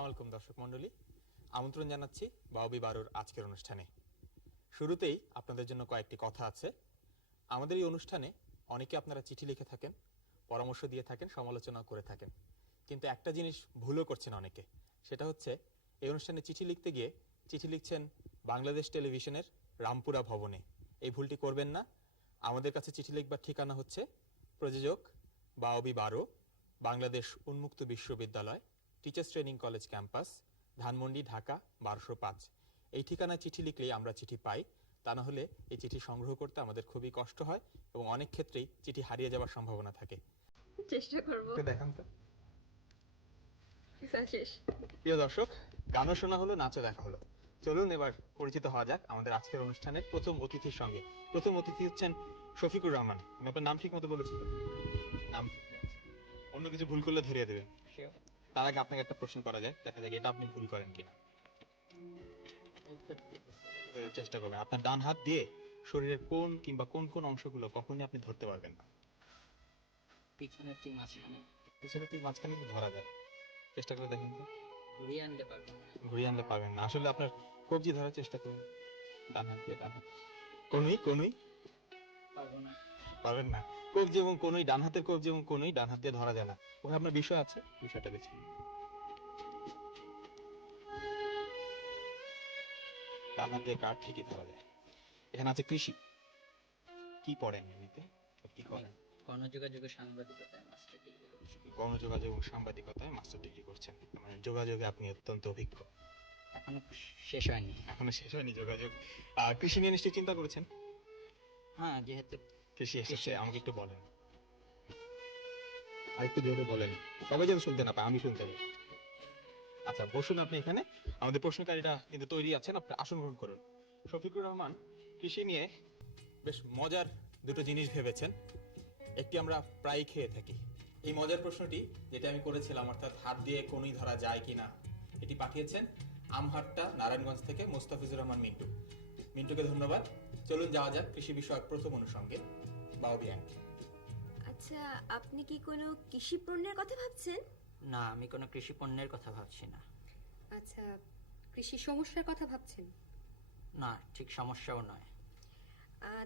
আসসালামু আলাইকুম দর্শক মণ্ডলী, আমন্ত্রণ জানাচ্ছি বাউবি বারোর আজকের অনুষ্ঠানে। শুরুতেই আপনাদের জন্য কয়েকটি কথা আছে। আমাদের এই অনুষ্ঠানে অনেকে আপনারা চিঠি লিখে থাকেন, পরামর্শ দিয়ে থাকেন, সমালোচনা করে থাকেন, কিন্তু একটা জিনিস ভুলও করছেন অনেকে। সেটা হচ্ছে এই অনুষ্ঠানে চিঠি লিখতে গিয়ে চিঠি লিখছেন বাংলাদেশ টেলিভিশনের রামপুরা ভবনে। এই ভুলটি করবেন না। আমাদের কাছে চিঠি লিখবার ঠিকানা হচ্ছে প্রযোজক বাউবি বারো, বাংলাদেশ উন্মুক্ত বিশ্ববিদ্যালয়, teachers training college campus, Dhanmondi, Dhaka 1205। এই ঠিকানায় চিঠি লিখলেই আমরা চিঠি পাই। তা না হলে এই চিঠি সংগ্রহ করতে আমাদের খুবই কষ্ট হয় এবং অনেক ক্ষেত্রেই চিঠি হারিয়ে যাওয়ার সম্ভাবনা থাকে। চেষ্টা করব। দেখান তো। শেষ। প্রিয় দর্শক, গানও শোনা হলো, নাচও দেখা হলো। চলুন এবার পরিচিত হওয়া যাক আমাদের আজকের অনুষ্ঠানের প্রথম অতিথির সঙ্গে। প্রথম অতিথি হচ্ছেন শফিকুর রহমান। আমি আপনার নাম ঠিক মতো বলেছি? নাম অন্য কিছু ভুল করলে ধরিয়ে দেবেন। তার আগে আপনাকে একটা প্রশ্ন করা যায়, দেখা যায় এটা আপনি ভুল করেন কিনা। চেষ্টা করবেন। আপনার ডান হাত দিয়ে শরীরের কোন কিংবা কোন কোন অংশগুলো কখনই আপনি ধরতে পারবেন না? পিছনের ঠিক মাঝখানে। পিছনে ঠিক মাঝখানে ধরা যায়। চেষ্টা করে দেখেন তো। ঘুরিয়ে আনতে পারবেন না। ঘুরিয়ে আনলে পারবেন না। আসলে আপনার কবজি ধরার চেষ্টা করুন, ডান হাত দিয়ে। ডান হাত কোনই পারবো না। পারবেন না। কবজি এবং কোনই, ডান হাতের কবজি এবং কোনই ডান হাত দিয়ে ধরা যায় না। ওখানে আপনার বিষয় আছে, বিষয়টা বেছে নিন। ডান হাত দিয়ে কাঠ ঠিকই ধরা যায়। এখানে আছে কৃষি। কি পড়েন এমনিতে, কি করেন? গণযোগাযোগের সাংবাদিকতায় মাস্টার ডিগ্রি করছি। গণযোগাযোগ এবং সাংবাদিকতায় মাস্টার ডিগ্রি করছেন, মানে যোগাযোগে আপনি অত্যন্ত অভিজ্ঞ। এখনো শেষ হয়নি। এখনো শেষ হয়নি যোগাযোগ। কৃষি নিয়ে নিশ্চয়ই চিন্তা করেছেন? হ্যাঁ, যেহেতু কৃষি এসেছে, আমাকে একটু বলেন, আর একটু জোরে বলেন, সবাই যেন শুনতে না পায়, আমি শুনতে পাই। আচ্ছা বসুন আপনি এখানে। আমাদের প্রশ্নকারীরা কিন্তু তৈরি আছেন, আপনি আসন গ্রহণ করুন। শফিকুর রহমান কৃষি নিয়ে বেশ মজার দুটো জিনিস ভেবেছেন। একটি আমরা প্রায় খেয়ে থাকি। এই মজার প্রশ্নটি যেটা আমি করেছিলাম, অর্থাৎ হাত দিয়ে কোনই ধরা যায় কিনা, এটি পাঠিয়েছেন আমহাট্টা নারায়ণগঞ্জ থেকে মোস্তাফিজুর রহমান মিন্টু। মিন্টুকে ধন্যবাদ। চলুন যাওয়া যাক কৃষি বিষয়ক প্রথম অনুষঙ্গে, বাউবি এক। আচ্ছা, আপনি কি কোনো কৃষি পণ্যের কথা ভাবছেন? না, আমি কোনো কৃষি পণ্যের কথা ভাবছি না। আচ্ছা, কৃষি সমস্যার কথা ভাবছেন? না, ঠিক সমস্যাও নয়।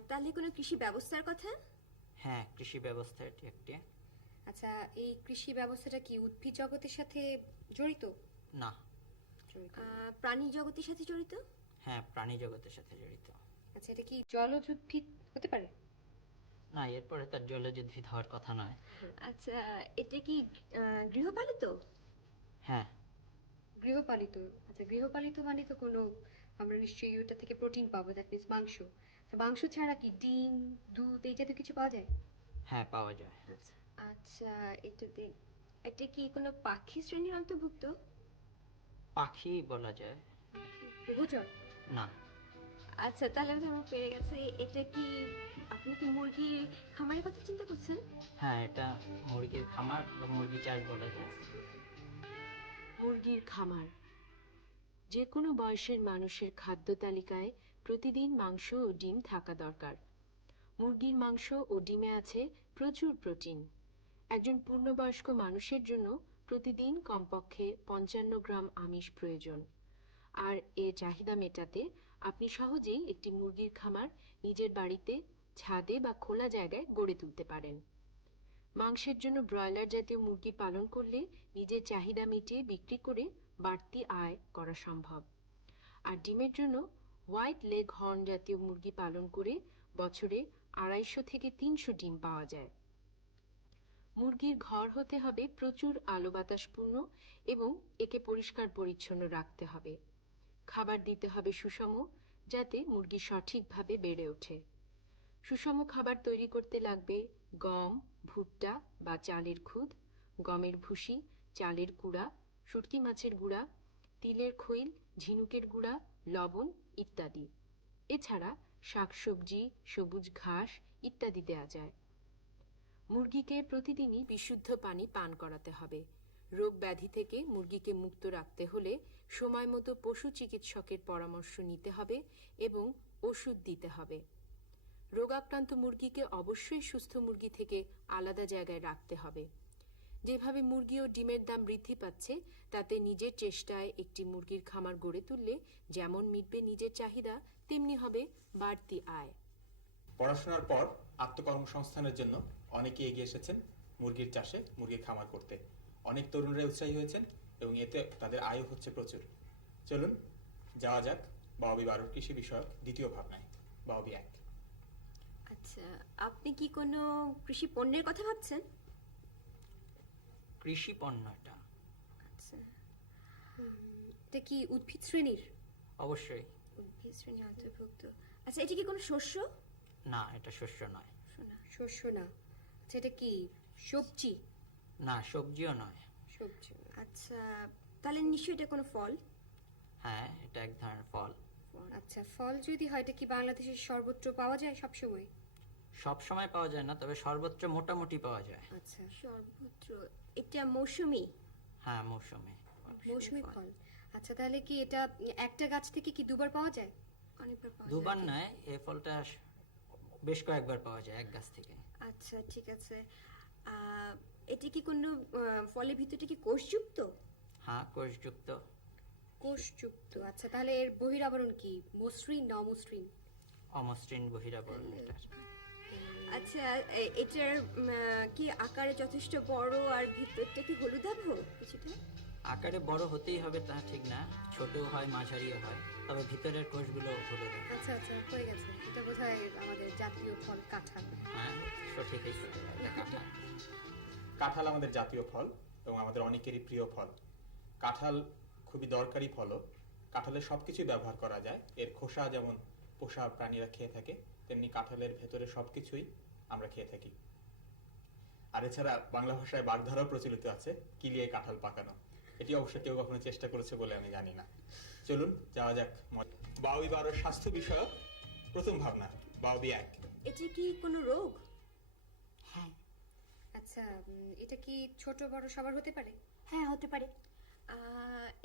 তাহলে কোনো কৃষি ব্যবস্থার কথা? হ্যাঁ, কৃষি ব্যবস্থা এটি একটি। আচ্ছা, এই কৃষি ব্যবস্থাটা কি উদ্ভিদ জগতের সাথে জড়িত? না। প্রাণী জগতের সাথে জড়িত? হ্যাঁ, প্রাণী জগতের সাথে জড়িত। আচ্ছা, এটা কি জলজ উদ্ভিদ হতে পারে? না, এরপরে তার জলজ উদ্ভিদ হওয়ার কথা নয়। আচ্ছা, এটা কি গৃহপালিত? হ্যাঁ। গৃহপালিত। আচ্ছা, গৃহপালিত মানে তো কোনো, আমরা নিশ্চয়ই ওটা থেকে প্রোটিন পাবো, দ্যাট মিন্স মাংস। মাংস ছাড়া কি ডিম, দুধ এই জাতীয় কিছু পাওয়া যায়? হ্যাঁ, পাওয়া যায়। আচ্ছা, এটা কি কোনো পাখি শ্রেণীর অন্তর্ভুক্ত? পাখি বলা যায়। উভচর? না। আচ্ছা, তাহলে আমি পেরে গেছি। এটা কি, আপনি কি মুরগির খামারের কথা চিন্তা করছেন? হ্যাঁ, এটা মুরগির খামার বা মুরগি চাষ বলা যায়। মুরগির খামার যে কোনো বয়সের মানুষের খাদ্য তালিকায় প্রতিদিন মাংস ও ডিম থাকা দরকার। মুরগির মাংস ও ডিমে আছে প্রচুর প্রোটিন। একজন পূর্ণবয়স্ক মানুষের জন্য প্রতিদিন কমপক্ষে 55 গ্রাম আমিষ প্রয়োজন। আর এ চাহিদা মেটাতে আপনি সহজেই একটি মুরগির খামার নিজের বাড়িতে, ছাদে বা খোলা জায়গায় গড়ে তুলতে পারেন। মাংসের জন্য ব্রয়লার জাতীয় মুরগি পালন করলে নিজের চাহিদা মিটিয়ে বিক্রি করে বাড়তি আয় করা সম্ভব। আর ডিমের জন্য হোয়াইট লেগ হর্ন জাতীয় মুরগি পালন করে বছরে 250 থেকে 300 ডিম পাওয়া যায়। মুরগির ঘর হতে হবে প্রচুর আলো বাতাসপূর্ণ এবং একে পরিষ্কার পরিচ্ছন্ন রাখতে হবে। খাবার দিতে হবে সুষম, যাতে মুরগি সঠিকভাবে বেড়ে ওঠে। সুষম খাবার তৈরি করতে লাগবে গম, ভুট্টা বা চালের খুদ, গমের ভুসি, চালের গুঁড়া, শুটকি মাছের গুঁড়া, তিলের খৈল, ঝিনুকের গুঁড়া, লবণ ইত্যাদি। এছাড়া শাকসবজি, সবুজ ঘাস ইত্যাদি দেয়া যায়। মুরগিকে প্রতিদিনই বিশুদ্ধ পানি পান করাতে হবে। রোগ ব্যাধি থেকে মুরগিকে মুক্ত রাখতে হলে সময় মতো পশু চিকিৎসকের পরামর্শ নিতে হবে এবং ওষুধ দিতে হবে। রোগাক্রান্ত মুরগিকে অবশ্যই সুস্থ মুরগি থেকে আলাদা জায়গায় রাখতে হবে। যেভাবে মুরগি ও ডিমের দাম বৃদ্ধি পাচ্ছে, তাতে নিজের চেষ্টায় একটি মুরগির খামার গড়ে তুললে যেমন মিটবে নিজের চাহিদা, তেমনি হবে বাড়তি আয়। পড়াশোনার পর আত্মকর্মসংস্থানের জন্য অনেকে এগিয়ে এসেছেন মুরগির চাষে, মুরগির খামার করতে। অনেক তরুণরা উৎসাহী হয়েছেন এবং এতে তাদের আয়ও হচ্ছে প্রচুর। চলুন যাওয়া যাক বাওবি 12 কৃষি বিষয়ক দ্বিতীয় ভাবনায়, বাওবি 1। আচ্ছা, আপনি কি কোনো কৃষি পণ্যের কথা ভাবছেন? কৃষি পণ্যটা আচ্ছা, এটা কি উদ্ভিদ শ্রেণীর? অবশ্যই উদ্ভিদ শ্রেণী অন্তর্ভুক্ত। আচ্ছা, এটা কি কোনো শস্য? না, এটা শস্য নয়। শোনা। শস্য না। আচ্ছা, এটা কি সবজি? না, সবজিও নয়। সবজি না। আচ্ছা, তাহলে নিশ্চয়ই এটা কোনো ফল। হ্যাঁ, এটা এক ধরনের ফল। আচ্ছা, ফল যদি হয়, এটা কি বাংলাদেশের সর্বত্র পাওয়া যায় সবসময়? সব সময় পাওয়া যায় না, তবে সর্বোচ্চ মোটামুটি পাওয়া যায়। আচ্ছা, সর্বত্র। এটা মৌসুমী। হ্যাঁ, মৌসুমে। মৌসুমী ফল। আচ্ছা, তাহলে কি এটা একটা গাছ থেকে কি দুবার পাওয়া যায়? অনেকবার পাওয়া দুবার যায়। নয়, এই ফলটা বেশ কয়েকবার পাওয়া যায় এক গাছ থেকে। আচ্ছা, ঠিক আছে। এটি কি কোনো ফলের ভিতরটা কি কোষযুক্ত? হ্যাঁ, কোষযুক্ত। কোষযুক্ত। আচ্ছা, তাহলে এর বহিরাবরণ কি মসৃণ না অমসৃণ? অমসৃণ বহিরাবরণ এটার। আচ্ছা, এটার কি আকারে যথেষ্ট বড় আর ভিতরটা কি হলুদাভ কিছুটা? আকারে বড় হতেই হবে তা ঠিক না, ছোটও হয়, মাঝারিও হয়, তবে ভিতরের কোষগুলো হলুদ। আচ্ছা আচ্ছা, হয়ে গেছে। এটা বোধহয় আমাদের জাতীয় ফল কাঁঠাল। হ্যাঁ, সঠিক হয়েছে। কাঁঠাল আমাদের জাতীয় ফল এবং আমাদের অনেকেরই প্রিয় ফল। কাঁঠাল খুবই দরকারি ফলও। কাঁঠালের সবকিছুই ব্যবহার করা যায়। এর খোসা যেমন পোষা প্রাণীরা খেয়ে থাকে, তেমনি কাঁঠালের ভেতরে সবকিছুই আমরা খেয়ে থাকি। আর এছাড়া বাংলা ভাষায় বাগধারাও প্রচলিত আছে, কিলিয়ে কাঁঠাল পাকানো। এটি অবশ্য কেউ কখনো চেষ্টা করেছে বলে আমি জানি না। চলুন যাওয়া যাক বাওবি 12 স্বাস্থ্য বিষয়ক প্রথম ভাবনা, বাওবি 1। এটি কি কোনো রোগ? হ্যাঁ। আচ্ছা, এটা কি ছোট বড় সবার হতে পারে? হ্যাঁ, হতে পারে।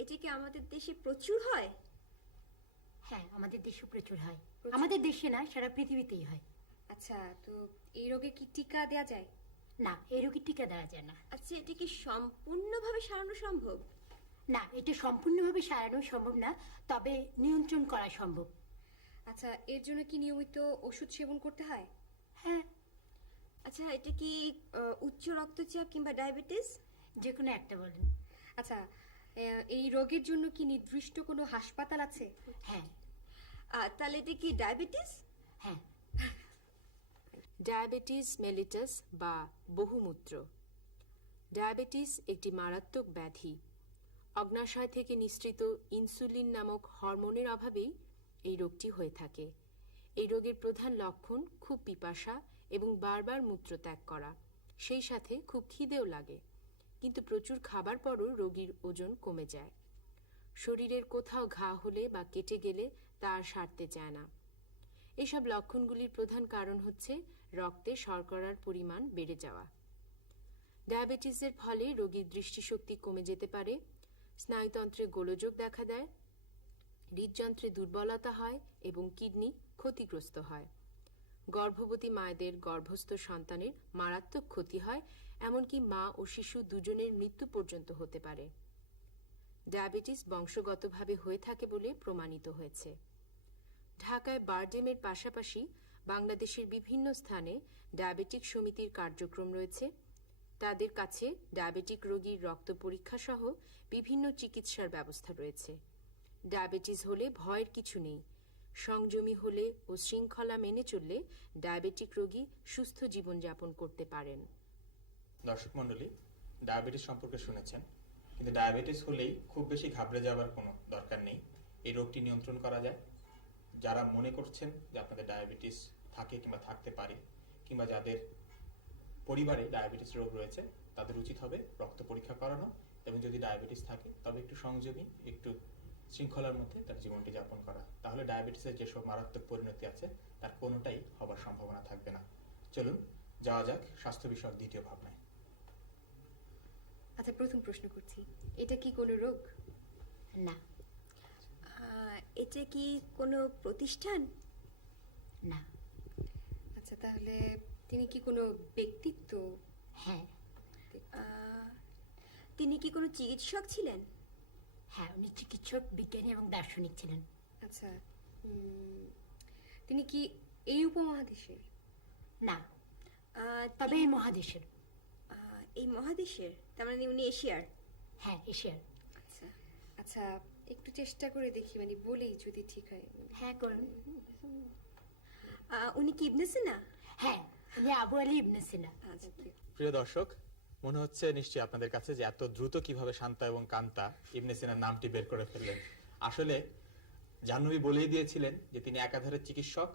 এটি কি আমাদের দেশে প্রচুর হয়? হ্যাঁ, আমাদের দেশে প্রচুর হয়। প্রচুর? আমাদের দেশে না, সারা পৃথিবীতেই হয়। আচ্ছা, তো এই রোগে কি টিকা দেয়া যায়? না, এই রোগের টিকা দেওয়া যায় না। আচ্ছা, এটি কি সম্পূর্ণভাবে সারানো সম্ভব? না, এটা সম্পূর্ণভাবে সারানো সম্ভব না, তবে নিয়ন্ত্রণ করা সম্ভব। আচ্ছা, এর জন্য কি নিয়মিত ওষুধ সেবন করতে হয়? হ্যাঁ, আচ্ছা, এটা কি উচ্চ রক্তচাপ কিংবা ডায়াবেটিস? যে কোনো একটা বলেন। আচ্ছা, এই রোগের জন্য কি নির্দিষ্ট কোনো হাসপাতাল আছে? হ্যাঁ। তাহলে এটা কি ডায়াবেটিস? হ্যাঁ। ডায়াবেটিস মেলিটাস বা বহুমূত্র। ডায়াবেটিস একটি মারাত্মক ব্যাধি। অগ্নাশয় থেকে নিঃসৃত ইনসুলিন নামক হরমোনের অভাবেই এই রোগটি হয়ে থাকে। এই রোগের প্রধান লক্ষণ খুব পিপাসা এবং বারবার মূত্র ত্যাগ করা, সেই সাথে খুব খিদেও লাগে। কিন্তু প্রচুর খাবার পরও রোগীর ওজন কমে যায়। শরীরের কোথাও ঘা হলে বা কেটে গেলে তা আর সারতে চায় না। এসব লক্ষণগুলির প্রধান কারণ হচ্ছে রক্তে শর্করার পরিমাণ বেড়ে যাওয়া। ডায়াবেটিসের ফলে রোগীর দৃষ্টিশক্তি কমে যেতে পারে, স্নায়ুতন্ত্রে গোলযোগ দেখা দেয়, হৃদযন্ত্রে দুর্বলতা হয় এবং কিডনি ক্ষতিগ্রস্ত হয়। গর্ভবতী মায়েদের গর্ভস্থ সন্তানের মারাত্মক ক্ষতি হয়, এমনকি মা ও শিশু দুজনের মৃত্যু পর্যন্ত হতে পারে। ডায়াবেটিস বংশগতভাবে হয়ে থাকে বলে প্রমাণিত হয়েছে। ঢাকায় বারডেমের পাশাপাশি বাংলাদেশের বিভিন্ন স্থানে ডায়াবেটিক সমিতির কার্যক্রম রয়েছে। তাদের কাছে ডায়াবেটিক রোগীর রক্ত পরীক্ষা সহ বিভিন্ন চিকিৎসার ব্যবস্থা রয়েছে। ডায়াবেটিস হলে ভয়ের কিছু নেই। সংযমী হলে ও শৃঙ্খলা মেনে চললে ডায়াবেটিক রোগী সুস্থ জীবনযাপন করতে পারেন। দর্শক মণ্ডলী, ডায়াবেটিস সম্পর্কে শুনেছেন, কিন্তু ডায়াবেটিস হলেই খুব বেশি ঘাবড়ে যাওয়ার কোনো দরকার নেই। এই রোগটি নিয়ন্ত্রণ করা যায়। যারা মনে করছেন যে আপনাদের ডায়াবেটিস থাকে কিংবা থাকতে পারে, কিংবা যাদের পরিবারে ডায়াবেটিস রোগ রয়েছে, তাদের উচিত হবে রক্ত পরীক্ষা করানো এবং যদি ডায়াবেটিস থাকে তবে একটু সংযমী, একটু শৃঙ্খলার মধ্যে তার জীবনটি যাপন করা। তাহলে ডায়াবেটিসের যেসব মারাত্মক পরিণতি আছে তার কোনোটাই হবার সম্ভাবনা থাকবে না। চলুন যাওয়া যাক স্বাস্থ্য বিষয়ক দ্বিতীয় ভাবনায়। আচ্ছা, প্রথম প্রশ্ন করছি, এটা কি কোনো রোগ? না। এটা কি কোনো প্রতিষ্ঠান? না। আচ্ছা, তাহলে তিনি কি কোনো ব্যক্তিত্ব? হ্যাঁ। তিনি কি কোনো চিকিৎসক ছিলেন? হ্যাঁ, উনি চিকিৎসক, বিজ্ঞানী এবং দার্শনিক ছিলেন। আচ্ছা, তিনি কি এই উপমহাদেশের? না, তবে তিনি- এই মহাদেশের। এই মহাদেশের, তার মানে উনি এশিয়ার। হ্যাঁ, এশিয়ার। আচ্ছা আচ্ছা, একটু চেষ্টা করে দেখি, মানে বলেই যদি ঠিক হয়। হ্যাঁ, করুন। উনি কি ইবনে সিনা? হ্যাঁ, উনি আবু আলী ইবনে সিনা। আচ্ছা, প্রিয় দর্শক, মনে হচ্ছে নিশ্চয়ই আপনাদের কাছে যে এত দ্রুত কিভাবে শান্তা এবং কান্তা ইবনে সিনার নামটি বের করে ফেললেন। আসলে জাহ্নবী বলেই দিয়েছিলেন যে তিনি একাধারে চিকিৎসক,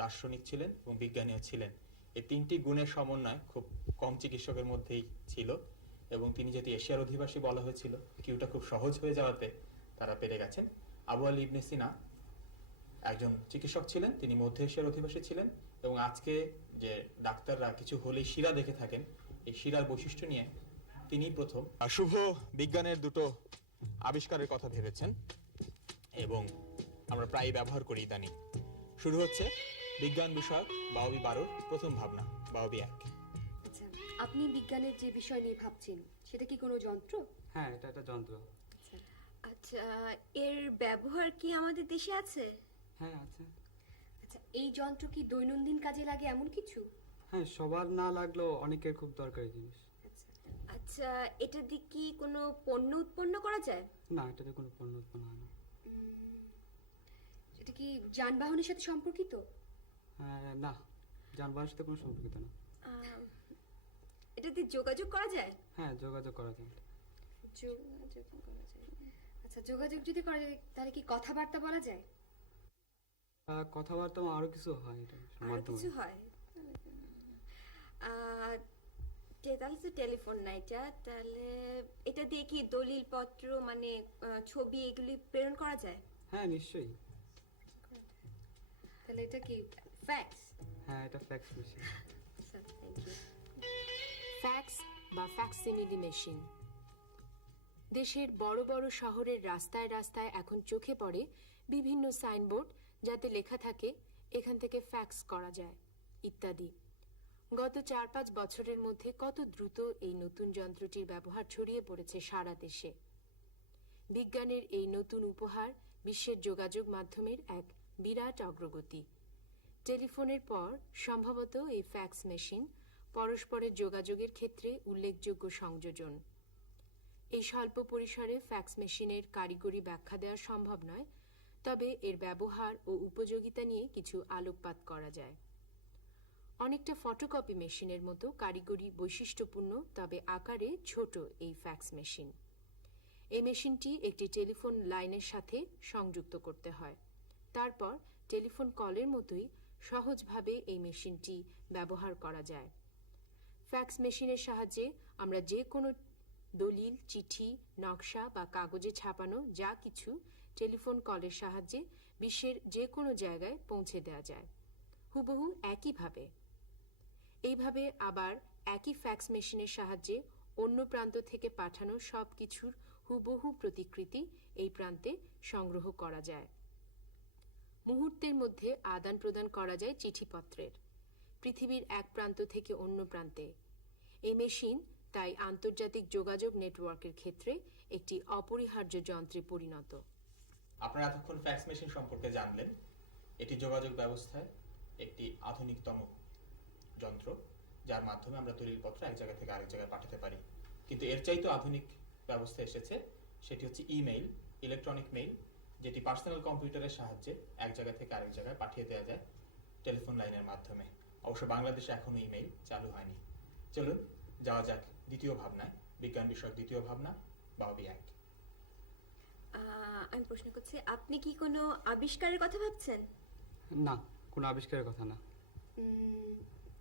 দার্শনিক ছিলেন এবং বিজ্ঞানীও ছিলেন। এই তিনটি গুণের সমন্বয় খুব কম চিকিৎসকের মধ্যেই ছিল, এবং তিনি যেহেতু এশিয়ার অধিবাসী বলা হয়েছিল, কিউটা খুব সহজ হয়ে যাওয়াতে তারা পেরে গেছেন। আবু আলী ইবনে সিনা একজন চিকিৎসক ছিলেন, তিনি মধ্য এশিয়ার অধিবাসী ছিলেন, এবং আজকে যে ডাক্তাররা কিছু হলেই শিরা দেখে থাকেন, এই শিরার বৈশিষ্ট্য নিয়ে তিনি প্রথম শুভ বিজ্ঞানের দুটো আবিষ্কারের কথা ভেবেছেন, এবং আমরা প্রায় ব্যবহার করি ইদানিং। শুরু হচ্ছে বিজ্ঞান বিষয়ক বাওবি 12 প্রথম ভাবনা, বাওবি 1। আচ্ছা, আপনি বিজ্ঞানের যে বিষয় নিয়ে ভাবছেন সেটা কি কোনো যন্ত্র? হ্যাঁ, এটা একটা যন্ত্র। আচ্ছা, এর ব্যবহার কি আমাদের দেশে আছে? হ্যাঁ, আছে। আচ্ছা, এই যন্ত্র কি দৈনন্দিন কাজে লাগে এমন কিছু? হ্যাঁ, সবার না লাগলেও অনেকের খুব দরকারি জিনিস। আচ্ছা, এটা দিয়ে কি কোনো পণ্য উৎপন্ন করা যায়? না, এটাতে কোনো পণ্য উৎপন্ন হয় না। এটা কি যানবাহনের সাথে সম্পর্কিত? হ্যাঁ, না, যানবাহনের সাথে কোনো সম্পর্কিত না। আহ, এটা দিয়ে যোগাযোগ করা যায়? হ্যাঁ, যোগাযোগ করা যায়। যোগাযোগ করা যায়। আচ্ছা, যোগাযোগ যদি করা যায় তাহলে কি কথাবার্তা বলা যায়? কথাবার্তা আরো কিছু হয় এটা আর কিছু হয়? তাহলে তো টেলিফোন না এটা। তাহলে এটা দিয়ে কি দলিল পত্র, মানে ছবি, এগুলি প্রেরণ করা যায়? হ্যাঁ, নিশ্চয়ই। তাহলে এটা কি ফ্যাক্স? হ্যাঁ, এটা fax machine. Thank you. Fax বা ফ্যাক্সিমিলি মেশিন। দেশের বড় বড় শহরের রাস্তায় রাস্তায় এখন চোখে পড়ে বিভিন্ন সাইনবোর্ড, যাতে লেখা থাকে এখান থেকে ফ্যাক্স করা যায় ইত্যাদি। গত 4-5 বছরের মধ্যে কত দ্রুত এই নতুন যন্ত্রটির ব্যবহার ছড়িয়ে পড়েছে সারা দেশে। বিজ্ঞানের এই নতুন উপহার বিশ্বের যোগাযোগ মাধ্যমের এক বিরাট অগ্রগতি। টেলিফোনের পর সম্ভবত এই ফ্যাক্স মেশিন পরস্পরের যোগাযোগের ক্ষেত্রে উল্লেখযোগ্য সংযোজন। এই স্বল্প পরিসরে ফ্যাক্স মেশিনের কারিগরি ব্যাখ্যা দেওয়া সম্ভব নয়, তবে এর ব্যবহার ও উপযোগিতা নিয়ে কিছু আলোকপাত করা যায়। অনেকটা ফটোকপি মেশিনের মতো কারিগরি বৈশিষ্ট্যপূর্ণ, তবে আকারে ছোট এই ফ্যাক্স মেশিন। এই মেশিনটি একটি টেলিফোন লাইনের সাথে সংযুক্ত করতে হয়। তারপর টেলিফোন কলের মতোই সহজভাবে এই মেশিনটি ব্যবহার করা যায়। ফ্যাক্স মেশিনের সাহায্যে আমরা যে কোনো দলিল, চিঠি, নকশা বা কাগজে ছাপানো যা কিছু টেলিফোন কলের সাহায্যে বিশ্বের যে কোনো জায়গায় পৌঁছে দেওয়া যায়, হুবহু একইভাবে। এইভাবে আবার একই ফ্যাক্স মেশিনের সাহায্যে অন্য প্রান্ত থেকে পাঠানো সব কিছুর হুবহু প্রতিকৃতি এই প্রান্তে সংগ্রহ করা যায়। মুহূর্তের মধ্যে আদান প্রদান করা যায় চিঠিপত্রের, পৃথিবীর এক প্রান্ত থেকে অন্য প্রান্তে। এই মেশিন তাই আন্তর্জাতিক যোগাযোগ নেটওয়ার্কের ক্ষেত্রে একটি অপরিহার্য যন্ত্রে পরিণত। আপনারা এতক্ষণ ফ্যাক্স মেশিন সম্পর্কে জানলেন। এটি যোগাযোগ ব্যবস্থায় একটি আধুনিকতম যন্ত্র, যার মাধ্যমে আমরা দলিলপত্র এক জায়গা থেকে আরেক জায়গায় পাঠাতে পারি। কিন্তু এর চাইতে আধুনিক ব্যবস্থা এসেছে, সেটি হচ্ছে ইমেইল, ইলেকট্রনিক মেইল, যেটি পার্সোনাল কম্পিউটারের সাহায্যে এক জায়গা থেকে আরেক জায়গায় পাঠিয়ে দেওয়া যায় টেলিফোন লাইনের মাধ্যমে। অবশ্য বাংলাদেশে এখনো ইমেইল চালু হয়নি। চলুন যাওয়া যাক দ্বিতীয় ভাবনায়, বিজ্ঞান বিষয়ক দ্বিতীয় ভাবনা, বাওবি 1। আমি প্রশ্ন করছি, আপনি কি কোনো আবিষ্কারের কথা ভাবছেন? না, কোনো আবিষ্কারের কথা না।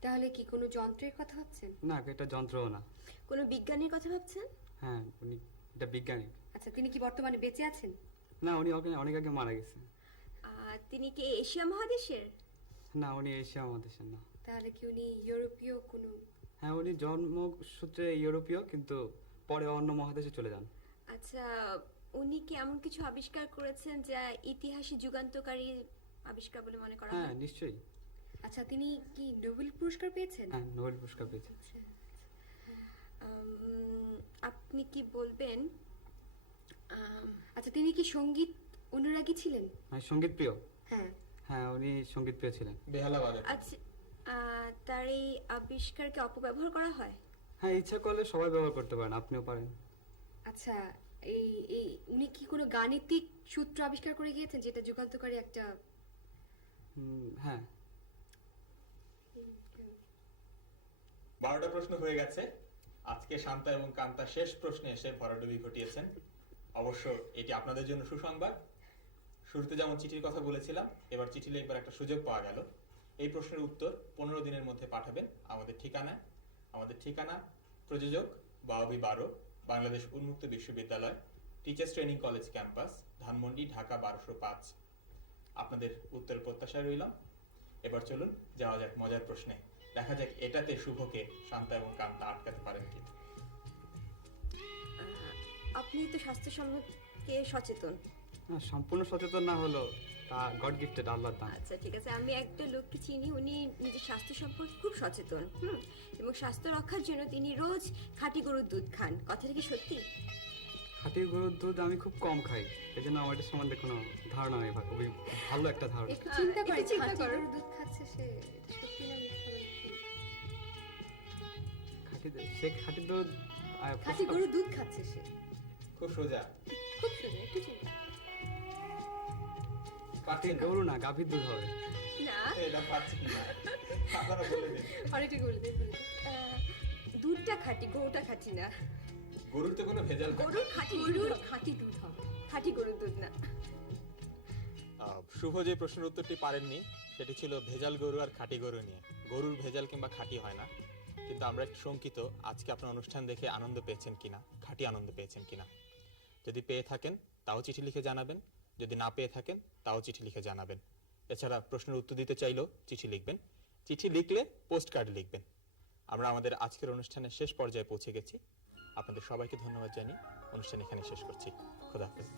তাহলে কি কোনো যন্ত্রের কথা ভাবছেন? না, এটা যন্ত্রও না। কোনো বিজ্ঞানীর কথা ভাবছেন? হ্যাঁ, উনি এটা বিজ্ঞানী। আচ্ছা, তিনি কি বর্তমানে বেঁচে আছেন? না, উনি অনেক আগে মারা গেছে। তিনি কি এশিয়া মহাদেশের? না, উনি এশিয়া মহাদেশের না। তাহলে কি উনি ইউরোপীয় কোনো? হ্যাঁ, উনি জন্মসূত্রে ইউরোপীয়, কিন্তু পরে অন্য মহাদেশে চলে যান। আচ্ছা, উনি কি এমন কিছু আবিষ্কার করেছেন যা ইতিহাসে যুগান্তকারী আবিষ্কার বলে মনে করা হ্যাঁ, হয়? নিশ্চয়ই। আচ্ছা, তিনি কি নোবেল পুরস্কার পেয়েছেন? হ্যাঁ, নোবেল পুরস্কার পেয়েছে। আপনি কি বলবেন? আচ্ছা তিনি কি সঙ্গীত অনুরাগী ছিলেন? মানে সঙ্গীত প্রিয়? হ্যাঁ। হ্যাঁ, উনি সঙ্গীত প্রিয় ছিলেন। বেহালা বাদক। আচ্ছা, তার এই আবিষ্কারকে অপব্যবহার করা হয়? হ্যাঁ, ইচ্ছা করলে সবাই ব্যবহার করতে পারেন, আপনিও পারেন। আচ্ছা এই এই উনি কি কোনো গাণিতিক সূত্র আবিষ্কার করে গিয়েছেন যেটা যুগান্তকারী একটা? হ্যাঁ। 12টা প্রশ্ন হয়ে গেছে। আজকে শান্তা এবং কান্তা শেষ প্রশ্নে এসে ভরাডুবি ঘটিয়েছেন। অবশ্য এটি আপনাদের জন্য সুসংবাদ। শুরুতে যেমন চিঠির কথা বলেছিলাম, এবার চিঠি লিখবার একটা সুযোগ পাওয়া গেল। এই প্রশ্নের উত্তর 15 দিনের মধ্যে পাঠাবেন আমাদের ঠিকানায়। আমাদের ঠিকানা প্রযোজক বাওবি 12, বাংলাদেশ উন্মুক্ত বিশ্ববিদ্যালয়, teachers training college campus, Dhanmondi, Dhaka 1205। আপনাদের উত্তরের প্রত্যাশায় রইলাম। এবার চলুন যাওয়া যাক মজার প্রশ্নে। দেখা যাক এটাতে শুভকে শান্তা এবং কান্তা আটকাতে পারেন কি। আপনি তো স্বাস্থ্য সম্পর্কে সচেতন। সম্পূর্ণ সচেতন না হলো তা গড গিফটেড, আল্লাহর দান। আচ্ছা ঠিক আছে, আমি একটা লোককে চিনি, উনি নিজের স্বাস্থ্য সম্পর্কে খুব সচেতন। এবং স্বাস্থ্য রক্ষার জন্য তিনি রোজ খাঁটি গরুর দুধ খান। কথাটা কি সত্যি? খাঁটি গরুর দুধ আমি খুব কম খাই, এই জন্য আমার এটা সম্বন্ধে কোনো ধারণা নেই। খুবই ভালো একটা ধারণা। একটু চিন্তা করে, একটু চিন্তা খাঁটি করো। গরুর দুধ খাচ্ছে সে, এটা সত্যি না মিথ্যা বলে কি? সে খাঁটি দুধ খাঁটি গরুর দুধ খাচ্ছে সে, খুব সোজা। খুব সোজা, একটু চিন্তা। খাঁটি গরু না, গাভীর দুধ হবে। না, এটা পাচ্ছি না, আপনারা বলে দিন। আরেকটু করে দেখুন। দুধটা খাঁটি, গরুটা খাঁটি না। গরুর তো কোনো ভেজাল থাকে না। গরুর খাঁটি গরুর দুধ, খাঁটি দুধ হবে। খাঁটি গরুর দুধ না। শুভ যে প্রশ্নের উত্তরটি পারেননি সেটি ছিল ভেজাল গরু আর খাঁটি গরু নিয়ে। গরুর ভেজাল কিংবা খাঁটি হয় না। কিন্তু আমরা একটু শঙ্কিত আজকে আপনার অনুষ্ঠান দেখে আনন্দ পেয়েছেন কিনা, খাঁটি আনন্দ পেয়েছেন কিনা। যদি পেয়ে থাকেন তাও চিঠি লিখে জানাবেন, যদি না পেয়ে থাকেন তাও চিঠি লিখে জানাবেন। এছাড়া প্রশ্নের উত্তর দিতে চাইলেও চিঠি লিখবেন। চিঠি লিখলে পোস্ট কার্ড লিখবেন। আমরা আমাদের আজকের অনুষ্ঠানের শেষ পর্যায়ে পৌঁছে গেছি। আপনাদের সবাইকে ধন্যবাদ জানিয়ে অনুষ্ঠান এখানে শেষ করছি। খোদা হাফেজ।